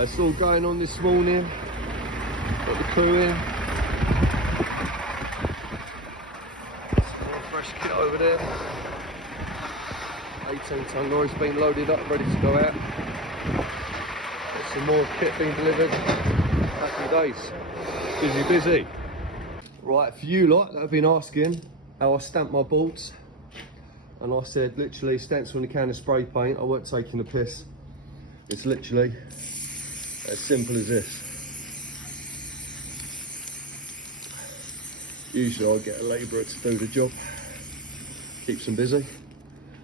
Right, it's all going on this morning. Got the crew in. More fresh kit over there. 18-ton lorry's been loaded up, ready to go out. Got some more kit being delivered. Happy days. Busy. Right, for you lot that have been asking how I stamp my bolts, and I said literally stencil in a can of spray paint. I weren't taking the piss. It's literally as simple as this. Usually I get a labourer to do the job, keeps them busy.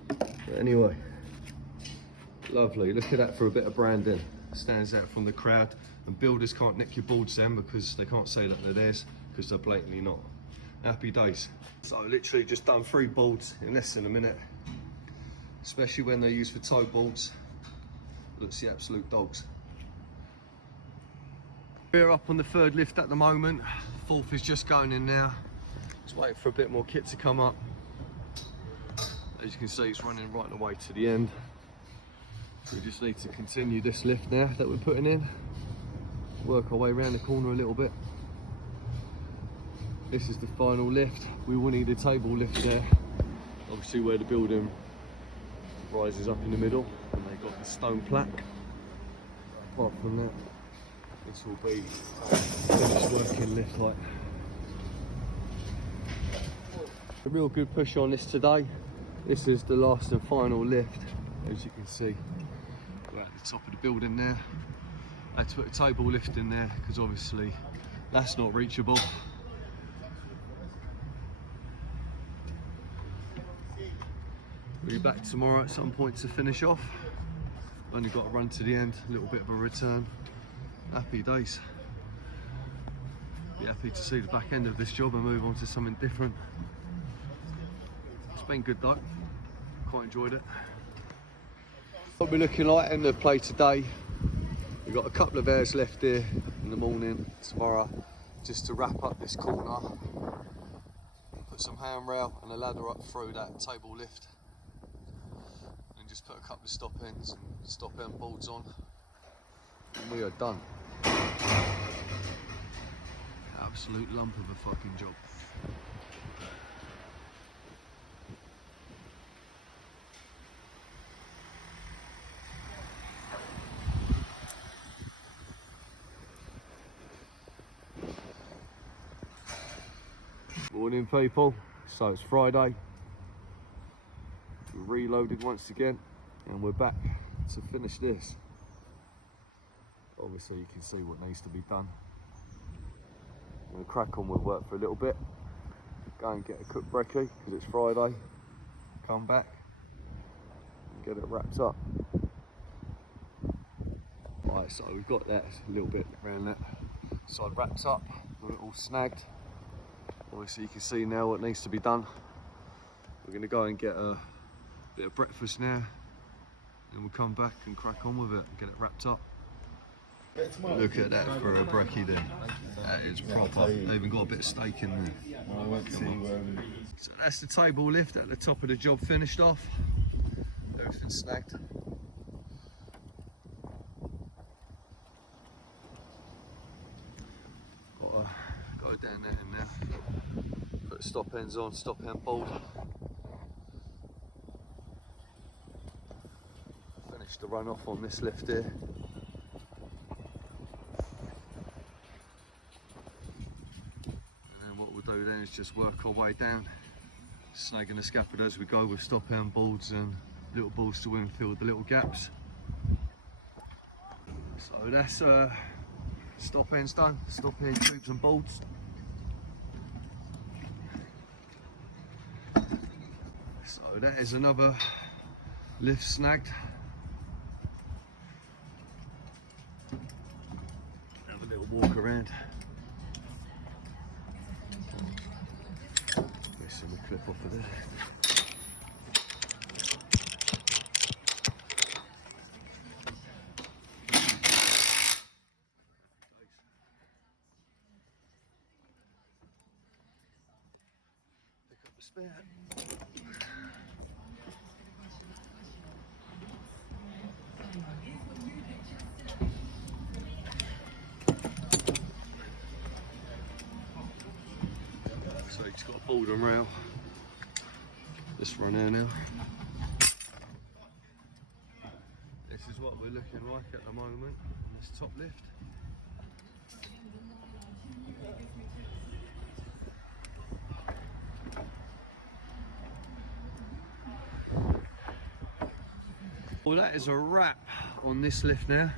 But anyway, lovely. Look at that for a bit of branding. Stands out from the crowd, and builders can't nick your boards then because they can't say that they're theirs because they're blatantly not. Happy days. So literally just done 3 boards in less than a minute, especially when they're used for toe boards. Looks the absolute dogs. We're up on the 3rd lift at the moment. 4th is just going in now. Just waiting for a bit more kit to come up. As you can see, it's running right the way to the end. We just need to continue this lift now that we're putting in. Work our way around the corner a little bit. This is the final lift. We will need a table lift there. Obviously where the building rises up in the middle, and they've got the stone plaque. Apart from that, this will be finished working lift height. A real good push on this today. This is the last and final lift. As you can see, we're at the top of the building there. I had to put a table lift in there because obviously that's not reachable. We'll be back tomorrow at some point to finish off. Only got to run to the end, a little bit of a return. Happy days. Be happy to see the back end of this job and move on to something different. It's been good though, quite enjoyed it. What we're looking like end of play today. We've got a couple of hours left here in the morning, tomorrow, just to wrap up this corner. Put some handrail and a ladder up through that table lift. And just put a couple of stop ends and stop end boards on. And we are done. Absolute lump of a fucking job. Morning people, so it's Friday. We reloaded once again and we're back to finish this. Obviously you can see what needs to be done. I'm going to crack on with work for a little bit, go and get a cooked brekkie because it's Friday, come back and get it wrapped up. Right, so we've got that a little bit around that side wrapped up, got it all snagged. Obviously you can see now what needs to be done. We're going to go and get a bit of breakfast now, and we'll come back and crack on with it and get it wrapped up. Look at that for a brekkie there. That is proper. They even got a bit of steak in there. So that's the table lift at the top of the job finished off. Everything's snagged. Got down there in now. Put the stop ends on, stop end board. Finish the run off on this lift here. What we'll do then is just work our way down, snagging the scaffold as we go with stop end boards and little balls to infill the little gaps. So that's stop ends done, stop end tubes and bolts. So that is another lift snagged. Have a little walk around. Some clip off of there. Pick up the spare. board and rail. This one here now. This is what we're looking like at the moment on this top lift. Well, that is a wrap on this lift now.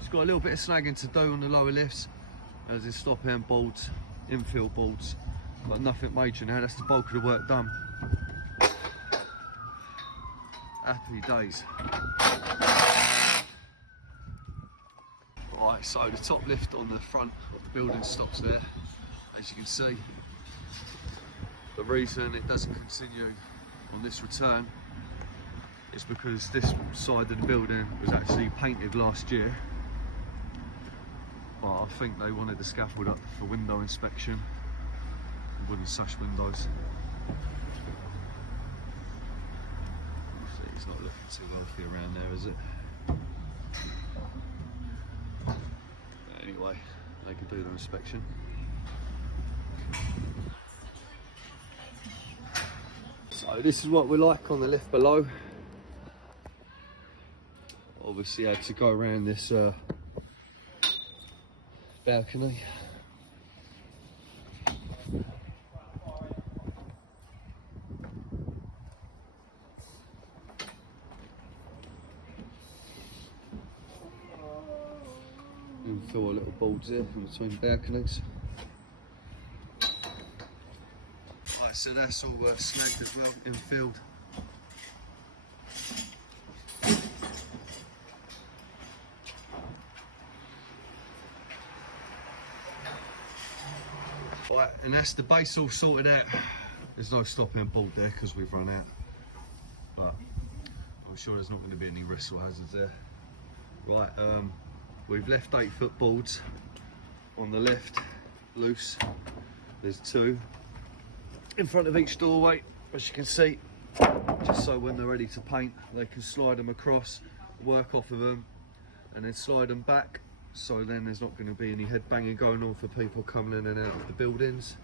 It's got a little bit of snagging to do on the lower lifts, as in stop hand bolts, infill bolts, but nothing major now. That's the bulk of the work done. Happy days. Right, so the top lift on the front of the building stops there, as you can see. The reason it doesn't continue on this return is because this side of the building was actually painted last year, but I think they wanted the scaffold up for window inspection, wooden sash windows. It's not looking too wealthy around there, is it? But anyway, they can do the inspection. So this is what we're like on the lift below. Obviously I had to go around this balcony. And fill a little boards there in between balconies. Right, so that's all snagged as well, infilled. Right, and that's the base all sorted out. There's no stopping bolt there because we've run out, but I'm sure there's not going to be any wrestle hazards there. Right, we've left 8-foot boards on the left loose. There's 2 in front of each doorway, as you can see, just so when they're ready to paint they can slide them across, work off of them, and then slide them back, so then there's not going to be any head banging going on for people coming in and out of the buildings.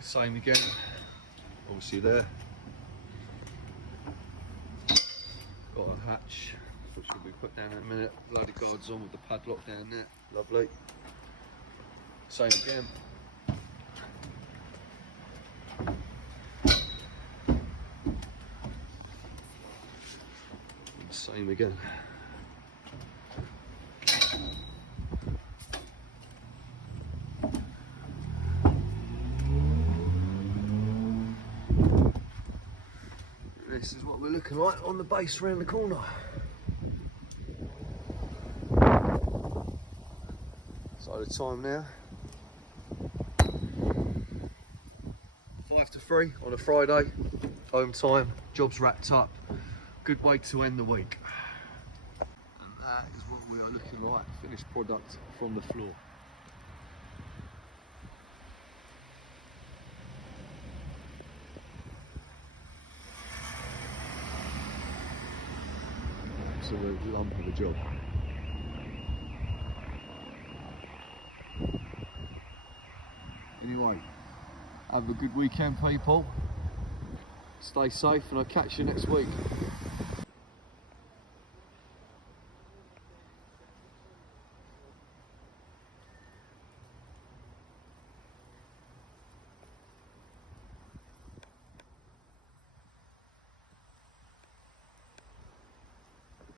Same again, obviously there. Got a hatch, which will be put down in a minute. Load of guards on with the padlock down there. Lovely. Same again. And same again. This is what we're looking like on the base around the corner. So the time now, 5 to 3 on a Friday, home time, job's wrapped up. Good way to end the week. And that is what we are looking like, finished product from the floor. Absolute lump of a job. Anyway, have a good weekend, people. Stay safe, and I'll catch you next week.